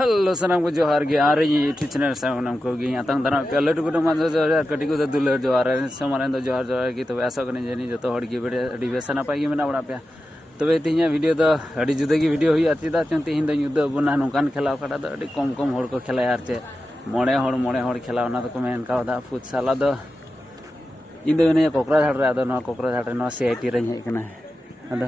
Halo sanam ko johar ge are YouTube channel sanam ko ge atang dana pe latu ko man johar kati ko dular johar samane do johar johar ki to asa kane jeni joto hor ge bede adi besana pai ge mena bana pe तबे तीन video तो अड़ी जुदा की video हुई चेदा चो तीन युद्ध बना नौकान खेला तो अड़ी कम कम हर को खेला यार चे मोड़े हर खेला तो मेन का फुटसाल इन कोकराझाड़ कोकराझाड़ CIT रे हेकना अद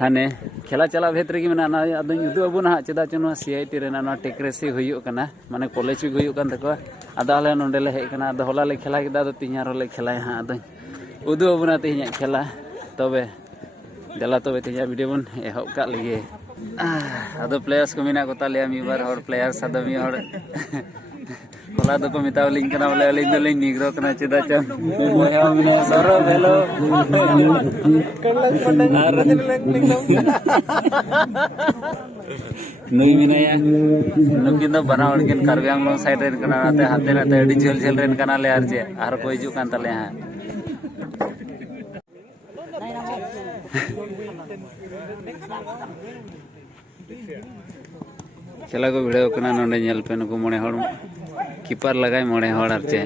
हाने खेला चला भेद रे मेना युद्ध अबू ना चेदा चो CIT रे टेक्रेसी होना माने कॉलेज भी होना तक अद आले नोडेले हेकना हला ले खेला के तीन रे खेला हाँ अद उदू अबूना तीन खेला तबे जला तो तीन वीडियो बन एहब का लगे अद प्लेयर्स को मेना को ताले मी बार और प्लेयर्स अद मी और होला दो को मितावलिंग कना बोले अलिंग दलिंग निग्रो कना चेदा चम मोया मिना सरो हेलो नई मिनाया नुकिन दो बना और किन करबियांग लो साइड रेन कना नाते हाथे नाते अडी झेल झेल रेन कना ले आर जे आर को हिजु कान ताले हां खेला को भिड़े कना नोंडे नेल पे नुको मोणे हड़ कीपर लगाय मोणे हड़ आर चे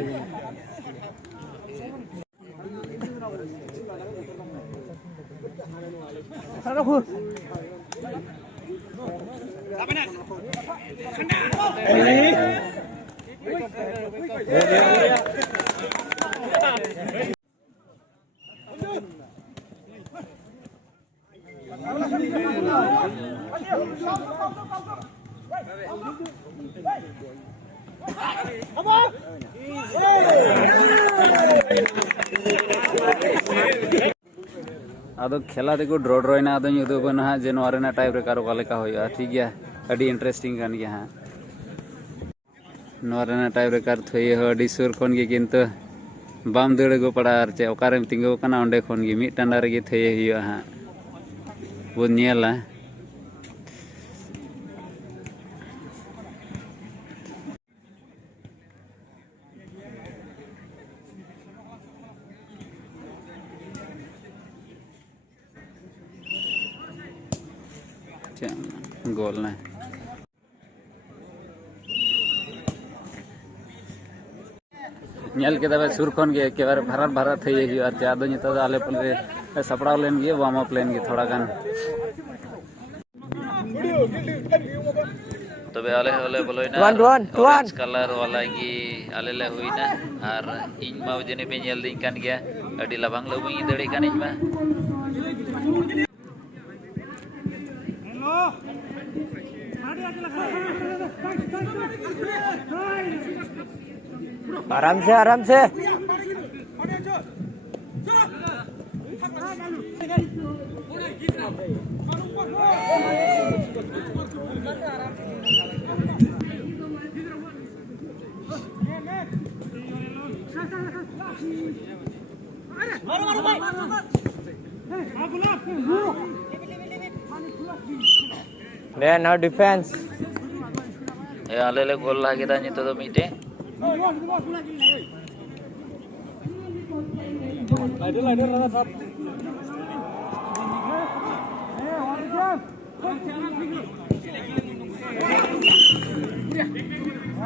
आदो खेला देखो ड्रॉ ड्रॉयना आदो युदो बना जे नोरेना टाइप रे कारो कालेका होया ठीक गया अडी इंटरेस्टिंग कान गया हां नोरेना टाइप रे कार थई हो अडी सुर कोन गे किंतु बाम दड़े गो पड़ा आर चे ओकारे तिंगो कना ओंडे कोन गे मिट टांडा रे गे थई हियो हां वो नेला गोल ना के तबे सुर खन के बार भारत भारत थई हियो आर चादो नितो आले पले सपड़ाव लेन गे वार्म अप लेन गे थोड़ा गान तबे आले होले बोलोइना ऑरेंज कलर वाला की आले ले हुईना आर इन मा जने पे नेल दिन कान गया अडी लबांग लो बई दड़ी कान इन मा आराम से Then now defense. Ya lele gol lagi dah nyeto do mite.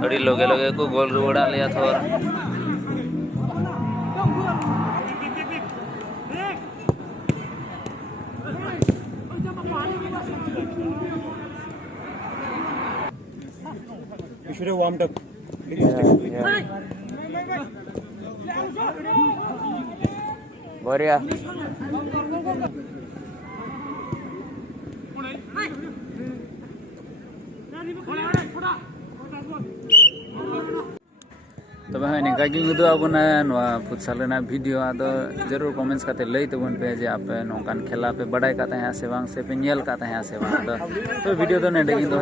अड़ी लोगे लोगे को गोल रुड़ा लिया थोड़ा You should have warmed up. Boria. तब हाँ निका की युद्ध अबना फुटसाल वीडियो आदो जरूर कमेंट्स करते लई तबन पे जे आप नौकान खेला पे बड़ाई का से बांग से पे नेल का से बांग तो वीडियो तो नेडे